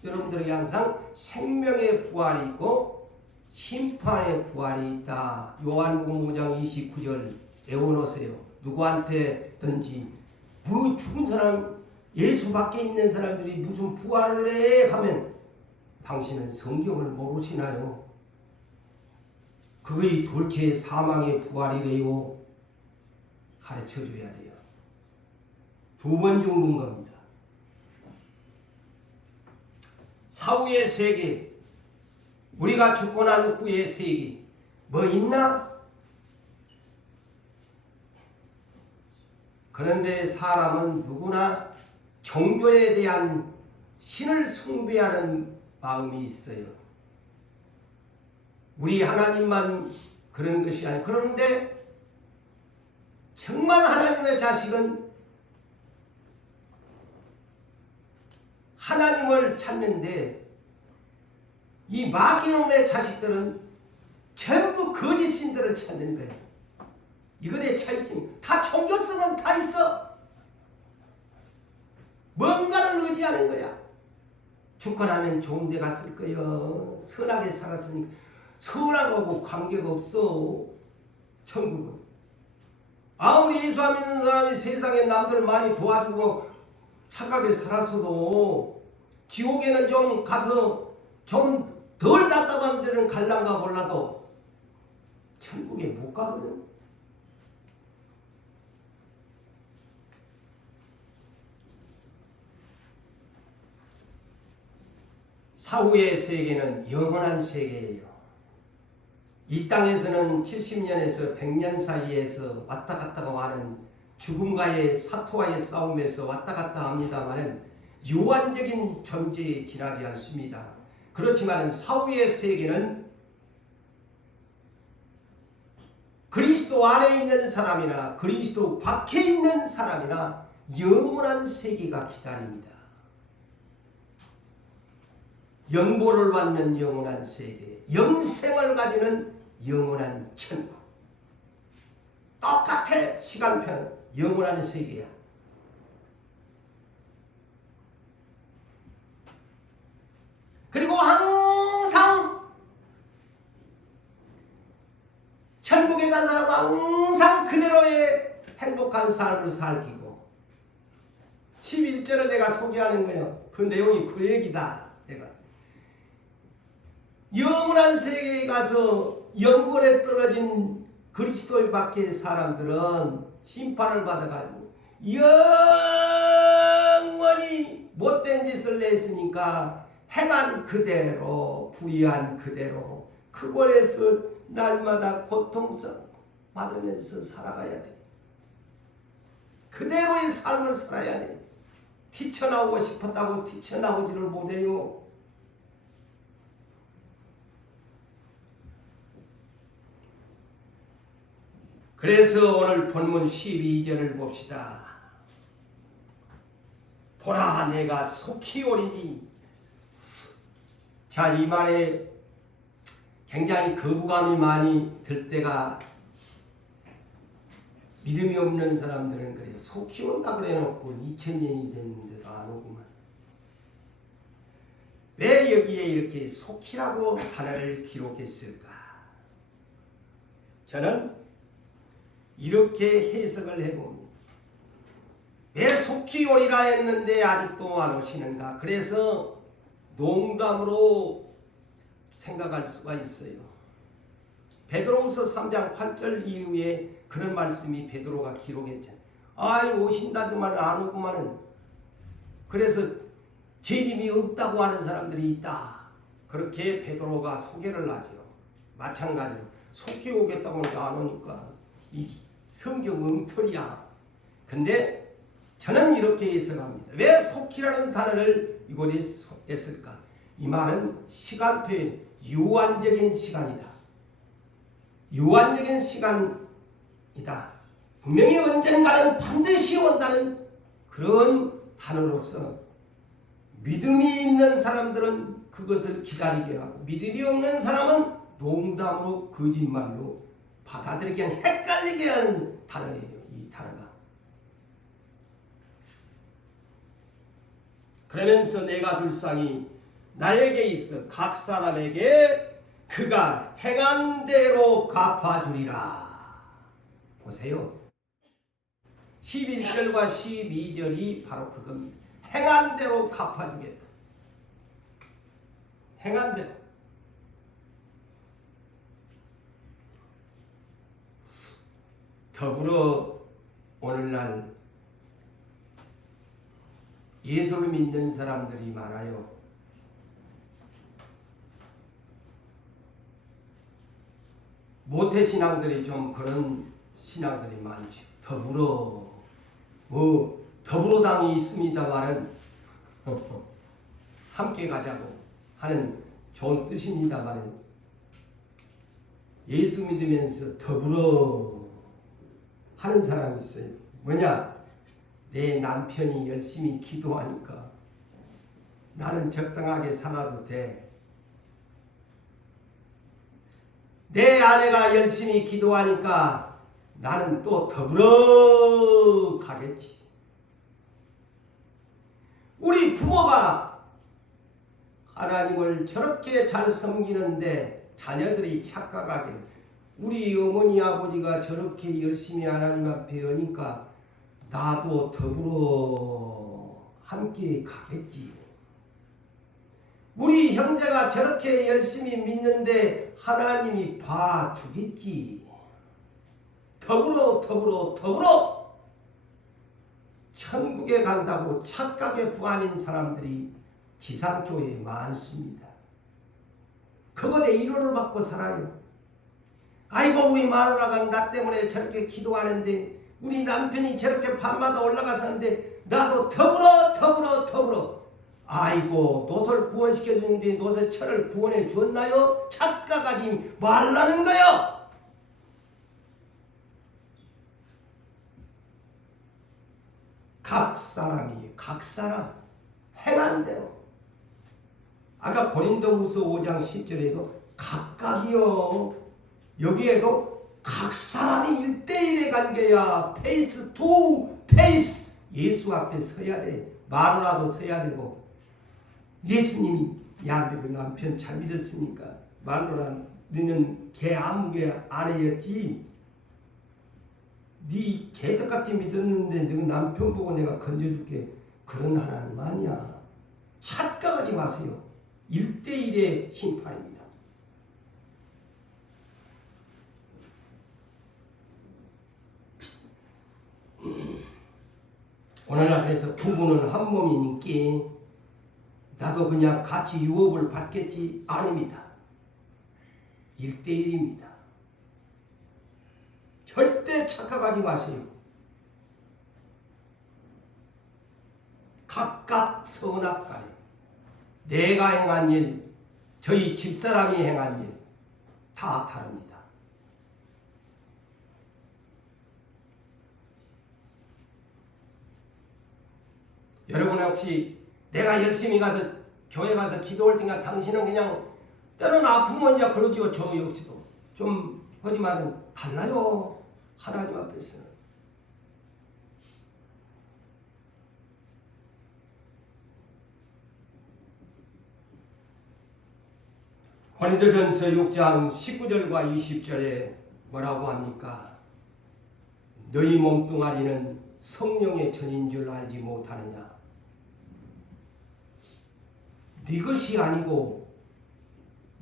여러분들에게 항상 생명의 부활이 있고 심판의 부활이 있다. 요한복음 5장 29절 외워놓으세요. 누구한테든지 뭐 죽은 사람, 예수 밖에 있는 사람들이 무슨 부활을 해 하면 당신은 성경을 모르시나요? 그거의 둘째 사망의 부활이래요. 가르쳐줘야 돼요. 두 번 죽는 겁니다. 사후의 세계, 우리가 죽고 난 후의 세계 뭐 있나? 그런데 사람은 누구나 종교에 대한 신을 숭배하는 마음이 있어요. 우리 하나님만 그런 것이 아니고, 그런데 정말 하나님의 자식은 하나님을 찾는데 이 마귀놈의 자식들은 전부 거짓 신들을 찾는 거예요. 이거의 차이점. 다 종교성은 다 있어. 뭔가를 의지하는 거야. 죽고 나면 좋은 데 갔을 거예요. 선하게 살았으니까. 선하고 관계가 없어. 천국은. 아무리 예수 안 믿는 사람이 세상에 남들 많이 도와주고 착하게 살았어도 지옥에는 좀 가서 좀 덜 답답한 데는 갈란가 몰라도 천국에 못 가거든. 사후의 세계는 영원한 세계예요. 이 땅에서는 70년에서 100년 사이에서 왔다 갔다가 하는 죽음과의 사토와의 싸움에서 왔다 갔다 합니다만 유한적인 존재에 지나지 않습니다. 그렇지만 사후의 세계는 그리스도 안에 있는 사람이나 그리스도 밖에 있는 사람이나 영원한 세계가 기다립니다. 영보를 받는 영원한 세계, 영생을 가지는 영원한 천국. 똑같아. 시간표는 영원한 세계야. 그리고 항상 천국에 간 사람은 항상 그대로의 행복한 삶을 살기고, 11절을 내가 소개하는 거예요. 그 내용이 그 얘기다. 내가 영원한 세계에 가서 영벌에 떨어진 그리스도의 밖의 사람들은 심판을 받아가지고 영원히 못된 짓을 냈으니까 행한 그대로, 불의한 그대로 그곳에서 날마다 고통성 받으면서 살아가야 돼. 그대로의 삶을 살아야 돼. 튀쳐나오고 싶었다고 튀쳐나오지를 못해요. 그래서 오늘 본문 12절을 봅시다. 보라 내가 속히 오리니. 자, 이 말에 굉장히 거부감이 많이 들 때가 믿음이 없는 사람들은 그래요. 속히 온다 그래 놓고 2000년이 됐는데도 안 오구만. 왜 여기에 이렇게 속히라고 단어를 기록했을까? 저는 이렇게 해석을 해봅니다. 왜 속히 오리라 했는데 아직도 안 오시는가? 그래서 농담으로 생각할 수가 있어요. 베드로후서 3장 8절 이후에 그런 말씀이 베드로가 기록했잖아요. 아이 오신다더만 안 오구만은. 그래서 재림이 없다고 하는 사람들이 있다. 그렇게 베드로가 소개를 하죠. 마찬가지로 속히 오겠다고 하니까 안 오니까 이 성경 엉터리야. 근데 저는 이렇게 해석합니다. 왜 속히라는 단어를 이곳에 했을까? 이 말은 시간 표현, 유한적인 시간이다. 유한적인 시간이다. 분명히 언젠가는 반드시 온다는 그런 단어로서 믿음이 있는 사람들은 그것을 기다리게 하고 믿음이 없는 사람은 농담으로 거짓말로 받아들이게 하는 헷갈리게 하는 단어예요. 이 단어가. 그러면서 내가 둘 쌍이 나에게 있어 각 사람에게 그가 행한 대로 갚아주리라. 보세요. 11절과 12절이 바로 그겁니다. 행한 대로 갚아주겠다. 행한 대로. 더불어 오늘날 예수를 믿는 사람들이 많아요. 모태신앙들이 좀 그런 신앙들이 많죠. 더불어당이 있습니다만은 함께 가자고 하는 좋은 뜻입니다만은 예수 믿으면서 더불어 하는 사람이 있어요. 뭐냐? 내 남편이 열심히 기도하니까 나는 적당하게 살아도 돼. 내 아내가 열심히 기도하니까 나는 또 더불어 가겠지. 우리 부모가 하나님을 저렇게 잘 섬기는데 자녀들이 착각하길 우리 어머니 아버지가 저렇게 열심히 하나님 앞에 여니까 나도 더불어 함께 가겠지. 우리 형제가 저렇게 열심히 믿는데 하나님이 봐주겠지. 더불어 천국에 간다고 착각에 부안인 사람들이 지상교회에 많습니다. 그것에 위로를 받고 살아요. 아이고 우리 마누라가 나 때문에 저렇게 기도하는데 우리 남편이 저렇게 밤마다 올라가서 하는데 나도 더불어 아이고 노설 구원시켜 주는데 노설 철을 구원해 주었나요? 착각하지 말라는 거요. 각 사람 행한 대로. 아까 고린도후서 5장 10절에도 각각이요. 여기에도 각 사람이 1대1의 관계야. 페이스 투 페이스. 예수 앞에 서야 돼. 마누라도 서야 되고. 예수님이 야 너 그 남편 잘 믿었으니까 마누라 너는 걔 아무개 아내였지. 네 개떡같이 믿었는데 너 남편 보고 내가 건져줄게. 그런 하나님 아니야. 착각하지 마세요. 1대1의 심판입니다. 오늘날 그래서 부부는 한 몸이니까 나도 그냥 같이 유업을 받겠지. 아닙니다. 1대1입니다. 절대 착각하지 마세요. 각각 선악가래. 내가 행한 일, 저희 집사람이 행한 일 다 다릅니다. 여러분 혹시 내가 열심히 가서 교회 가서 기도할 때가 당신은 그냥 때로는 아프면 이제 그러지요. 저 역시도 좀 하지만은 달라요. 하나님 앞에서는. 고린도전서 6장 19절과 20절에 뭐라고 합니까? 너희 몸뚱아리는 성령의 전인 줄 알지 못하느냐? 네 것이 아니고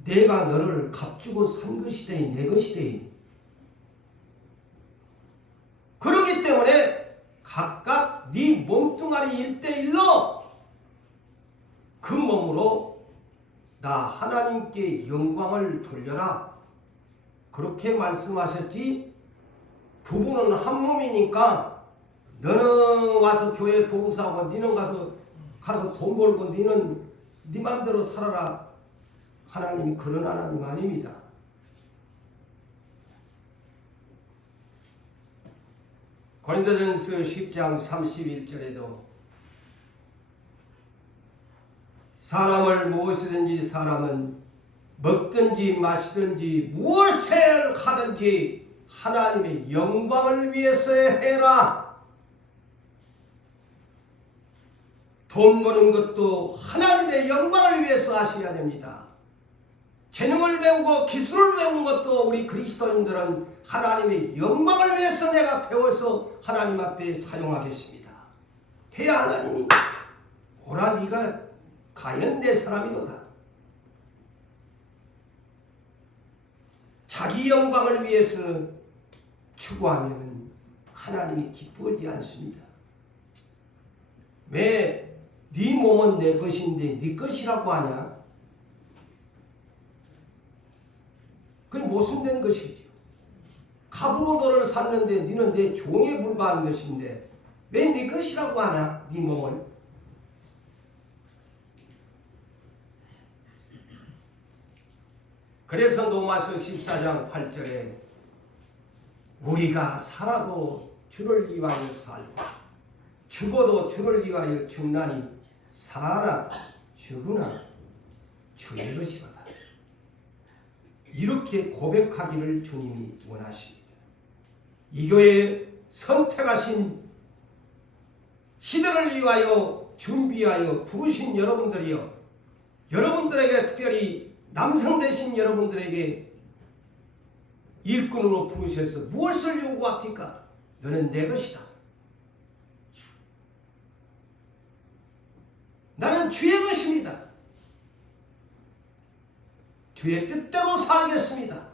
내가 너를 값주고 산 것이되 내 것이되. 그렇기 때문에 각각 네 몸뚱아리 1대1로 그 몸으로 나 하나님께 영광을 돌려라. 그렇게 말씀하셨지. 부부는 한 몸이니까 너는 와서 교회 봉사하고 너는 가서 돈 벌고 너는 네 맘대로 살아라. 하나님이 그런 하나님 아닙니다. 고린도전서 10장 31절에도 사람을 무엇이든지 사람은 먹든지 마시든지 무엇을 하든지 하나님의 영광을 위해서 해라. 돈 버는 것도 하나님의 영광을 위해서 하셔야 됩니다. 재능을 배우고 기술을 배운 것도 우리 그리스도인들은 하나님의 영광을 위해서 내가 배워서 하나님 앞에 사용하겠습니다. 해야 하나님이 오라 네가 과연 내 사람이로다. 자기 영광을 위해서 추구하면 하나님이 기쁘지 않습니다. 왜 네 몸은 내 것인데 네 것이라고 하냐? 그게 모순된 것이죠. 값으로 너를 샀는데 너는 내 종에 불과한 것인데 왜 네 것이라고 하냐? 네 몸을. 그래서 로마서 14장 8절에 우리가 살아도 주를 위하여 살고 죽어도 주를 위하여 죽나니 살아 죽으나 주의 것이로다. 이렇게 고백하기를 주님이 원하십니다. 이 교회에 선택하신 시대를 위하여 준비하여 부르신 여러분들이여, 여러분들에게 특별히 남성 되신 여러분들에게 일꾼으로 부르셔서 무엇을 요구합니까? 너는 내 것이다. 나는 주의 것입니다. 주의 뜻대로 살겠습니다.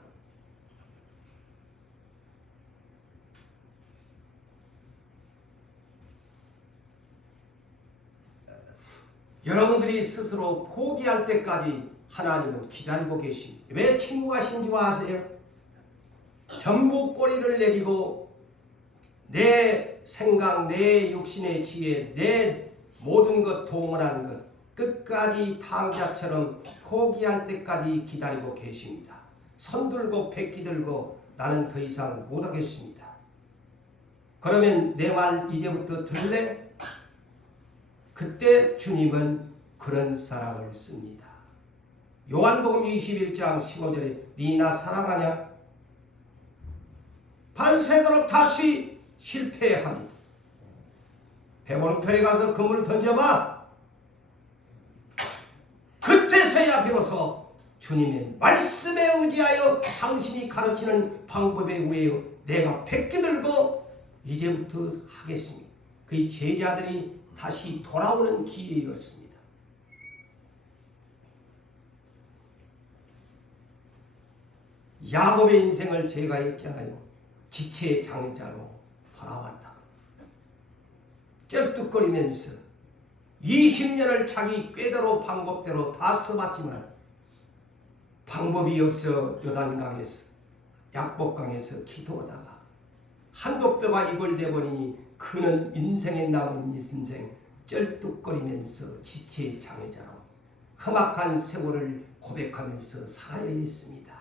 여러분들이 스스로 포기할 때까지 하나님은 기다리고 계십니다. 왜 친구하신 줄 아세요? 전부 꼬리를 내리고 내 생각, 내 육신의 지혜, 내 모든 것 동원하는 것 끝까지 탕자처럼 포기할 때까지 기다리고 계십니다. 손 들고 백기 들고 나는 더 이상 못하겠습니다. 그러면 내 말 이제부터 들래? 그때 주님은 그런 사람을 씁니다. 요한복음 21장 15절에 네 나 사랑하냐? 밤새도록 다시 실패합니다. 배보는 편에 가서 그물을 던져봐. 그때서야 비로소 주님의 말씀에 의지하여 당신이 가르치는 방법에 의하여 내가 백기 들고 이제부터 하겠습니다. 그 제자들이 다시 돌아오는 기회였습니다. 야곱의 인생을 제가 읽잖아요. 지체의 장자로 돌아왔다. 쩔뚝거리면서 20년을 자기 꾀대로 방법대로 다 써봤지만 방법이 없어 요단강에서 약복강에서 기도하다가 한도 뼈가 이골돼 버리니 그는 인생에 남은 인생 쩔뚝거리면서 지체의 장애자로 험악한 세월을 고백하면서 살아야 했습니다.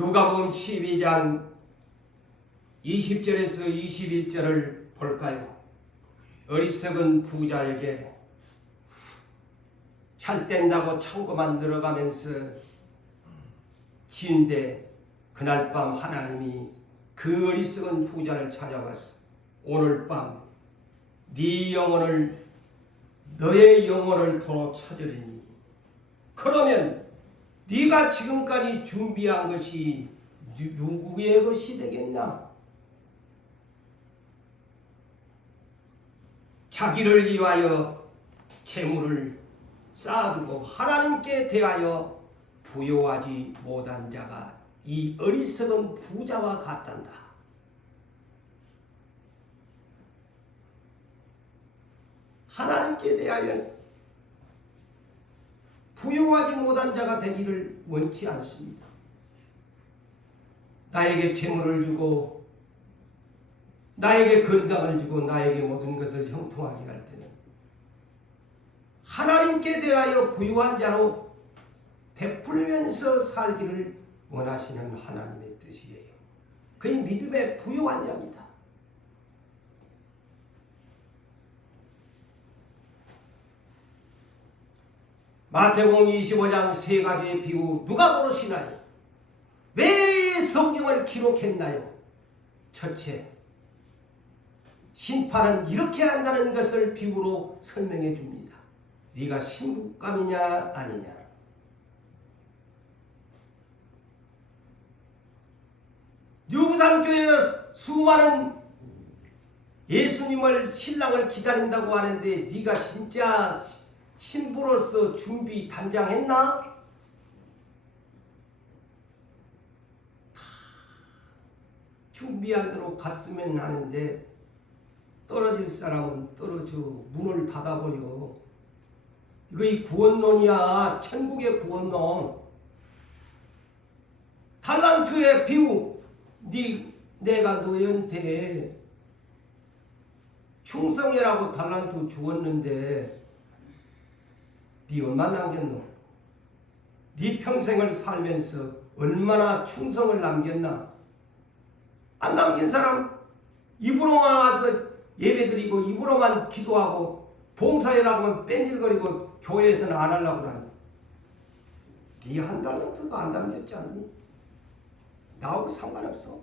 누가복음 12장 20절에서 21절을 볼까요? 어리석은 부자에게 잘 뗀다고 창고만 늘어가면서 지은데 그날 밤 하나님이 그 어리석은 부자를 찾아와서 오늘 밤 너의 영혼을 도로 찾으리니 그러면 네가 지금까지 준비한 것이 누구의 것이 되겠나? 자기를 위하여 재물을 쌓아두고 하나님께 대하여 부요하지 못한 자가 이 어리석은 부자와 같단다. 하나님께 대하여 부요하지 못한 자가 되기를 원치 않습니다. 나에게 재물을 주고 나에게 건강을 주고 나에게 모든 것을 형통하게 할 때는 하나님께 대하여 부유한 자로 베풀면서 살기를 원하시는 하나님의 뜻이에요. 그의 믿음의 부유한 자입니다. 마태복음 25장 세 가지의 비유 누가 모르시나요? 왜 성경을 기록했나요? 첫째, 심판은 이렇게 한다는 것을 비유로 설명해 줍니다. 네가 신부감이냐 아니냐. 유부산교회 수많은 예수님을 신랑을 기다린다고 하는데 네가 진짜 신부로서 준비 단장했나? 다 준비한 대로 갔으면 하는데 떨어질 사람은 떨어져 문을 닫아버려. 이거 이 구원론이야. 천국의 구원론. 달란트의 비유. 내가 너희한테 충성이라고 달란트 주었는데 네 얼마 남겼노? 네 평생을 살면서 얼마나 충성을 남겼나? 안 남긴 사람 입으로만 와서 예배드리고 입으로만 기도하고 봉사회라고 하면 뺀질거리고 교회에서는 안 하려고 하니 네 한 달란트도 안 남겼지 않니? 나하고 상관없어.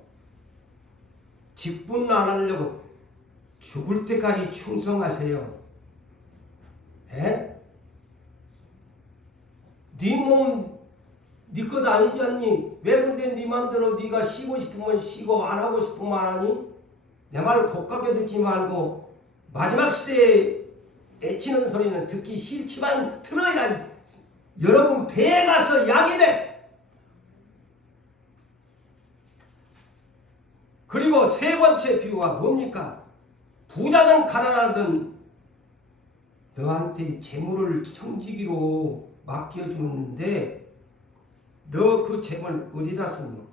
직분 안 하려고 죽을 때까지 충성하세요. 에? 네 몸 네 것 아니지 않니? 왜 근데 네 맘대로 네가 쉬고 싶으면 쉬고 안 하고 싶으면 안 하니? 내 말 곱깝게 듣지 말고 마지막 시대에 애치는 소리는 듣기 싫지만 들어야 여러분 배에 가서 약이 돼. 그리고 세 번째 비유가 뭡니까? 부자든 가난하든 너한테 재물을 청지기로 맡겨주었는데 너 그 재물 어디다 썼노?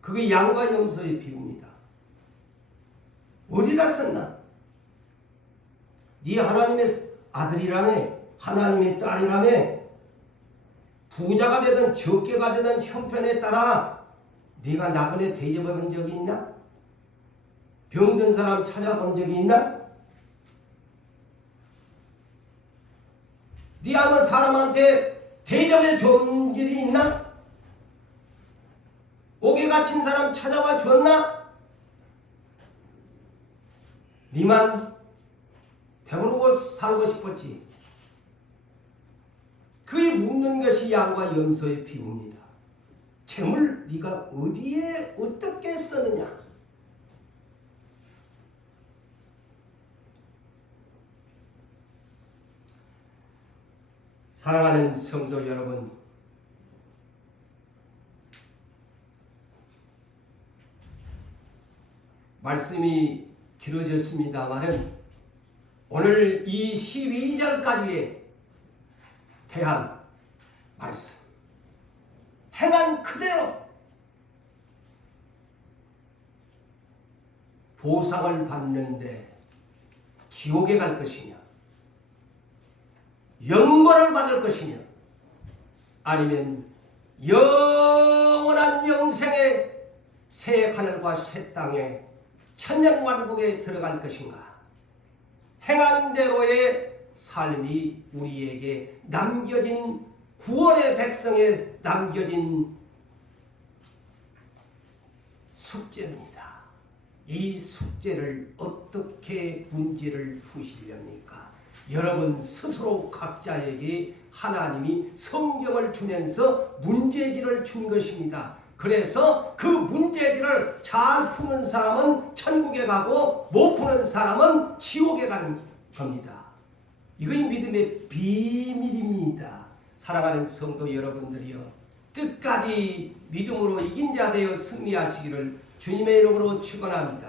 그게 양과 염소의 비유입니다. 어디다 썼나? 네 하나님의 아들이라며 하나님의 딸이라며 부자가 되든 적게가 되든 형편에 따라 네가 나그네 대접해본 적이 있나? 병든 사람 찾아본 적이 있나? 네 한번 사람한테 대접해 준 일이 있나? 옥에 갇힌 사람 찾아와 줬나? 네만 배부르고 살고 싶었지. 그에 묻는 것이 양과 염소의 비유입니다. 재물 네가 어디에 어떻게 쓰느냐? 사랑하는 성도 여러분, 말씀이 길어졌습니다마는 오늘 이 12절까지에 대한 말씀 행한 그대로 보상을 받는데 지옥에 갈 것이냐, 영벌을 받을 것이냐, 아니면 영원한 영생의 새 하늘과 새 땅에 천년왕국에 들어갈 것인가? 행한 대로의 삶이 우리에게 남겨진 구원의 백성에 남겨진 숙제입니다. 이 숙제를 어떻게 문제를 푸시렵니까? 여러분 스스로 각자에게 하나님이 성경을 주면서 문제지를 준 것입니다. 그래서 그 문제지를 잘 푸는 사람은 천국에 가고 못 푸는 사람은 지옥에 가는 겁니다. 이것이 믿음의 비밀입니다. 사랑하는 성도 여러분들이여, 끝까지 믿음으로 이긴 자 되어 승리하시기를 주님의 이름으로 축원합니다.